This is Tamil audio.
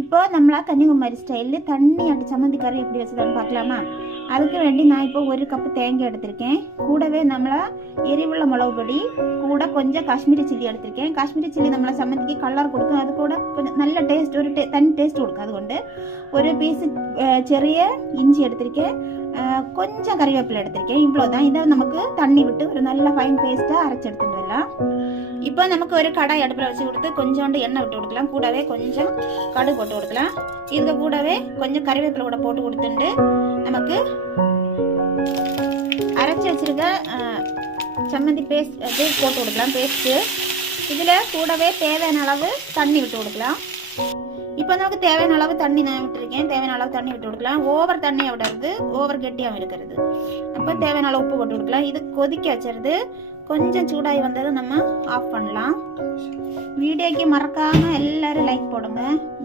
இப்போ நம்மளா கன்னியாகுமரி ஸ்டைலில் தண்ணி அடி சம்மந்தி கறி எப்படி வச்சுதான்னு பார்க்கலாமா? அதுக்கு வேண்டி நான் இப்போ 1 கப்பு தேங்காய் எடுத்திருக்கேன். கூடவே நம்மளா எரிவுள்ள மிளகு பொடி, கூட கொஞ்சம் காஷ்மீரி சில்லி எடுத்திருக்கேன். காஷ்மீரி சில்லி நம்மளை சம்மந்திக்கு கலர் கொடுக்கும். அது கூட கொஞ்சம் நல்ல டேஸ்ட், ஒரு தனி டேஸ்ட் கொடுக்கும். அதுകൊണ്ട് ஒரு பீஸு சிறிய இஞ்சி எடுத்திருக்கேன். கொஞ்சம் கறிவேப்பிலை எடுத்திருக்கேன். இவ்வளோதான். இதை நமக்கு தண்ணி விட்டு ஒரு நல்ல ஃபைன் பேஸ்ட்டாக அரைச்சி எடுத்துட்டு வரலாம். இப்போ நமக்கு ஒரு கடாய் அடுப்பில் வச்சு கொடுத்து கொஞ்சோண்டு எண்ணெய் விட்டு கொடுக்கலாம். கூடவே கொஞ்சம் கடுகு போட்டு கொடுக்கலாம். இதுக்கு கூடவே கொஞ்சம் கறிவேப்பிலை கூட போட்டு கொடுத்துட்டு நமக்கு அரைச்சி வச்சிருக்க சம்மந்தி பேஸ்ட் போட்டு கொடுக்கலாம். பேஸ்ட்டு இதில் கூடவே தேவையான அளவு தண்ணி விட்டு கொடுக்கலாம். இப்போ நமக்கு தேவையான அளவு தண்ணி நான் விட்டுருக்கேன். தேவையான அளவு தண்ணி விட்டு கொடுக்கலாம். ஓவர் தண்ணியை விடுறது, ஓவர் கெட்டியாகவும் இருக்கிறது. அப்போ தேவையான அளவு உப்பு போட்டு கொடுக்கலாம். இது கொதிக்க வச்சிருது. கொஞ்சம் சூடாகி வந்ததை நம்ம ஆஃப் பண்ணலாம். வீடியோக்கு மறக்காமல் எல்லாரும் லைக் போடுங்க.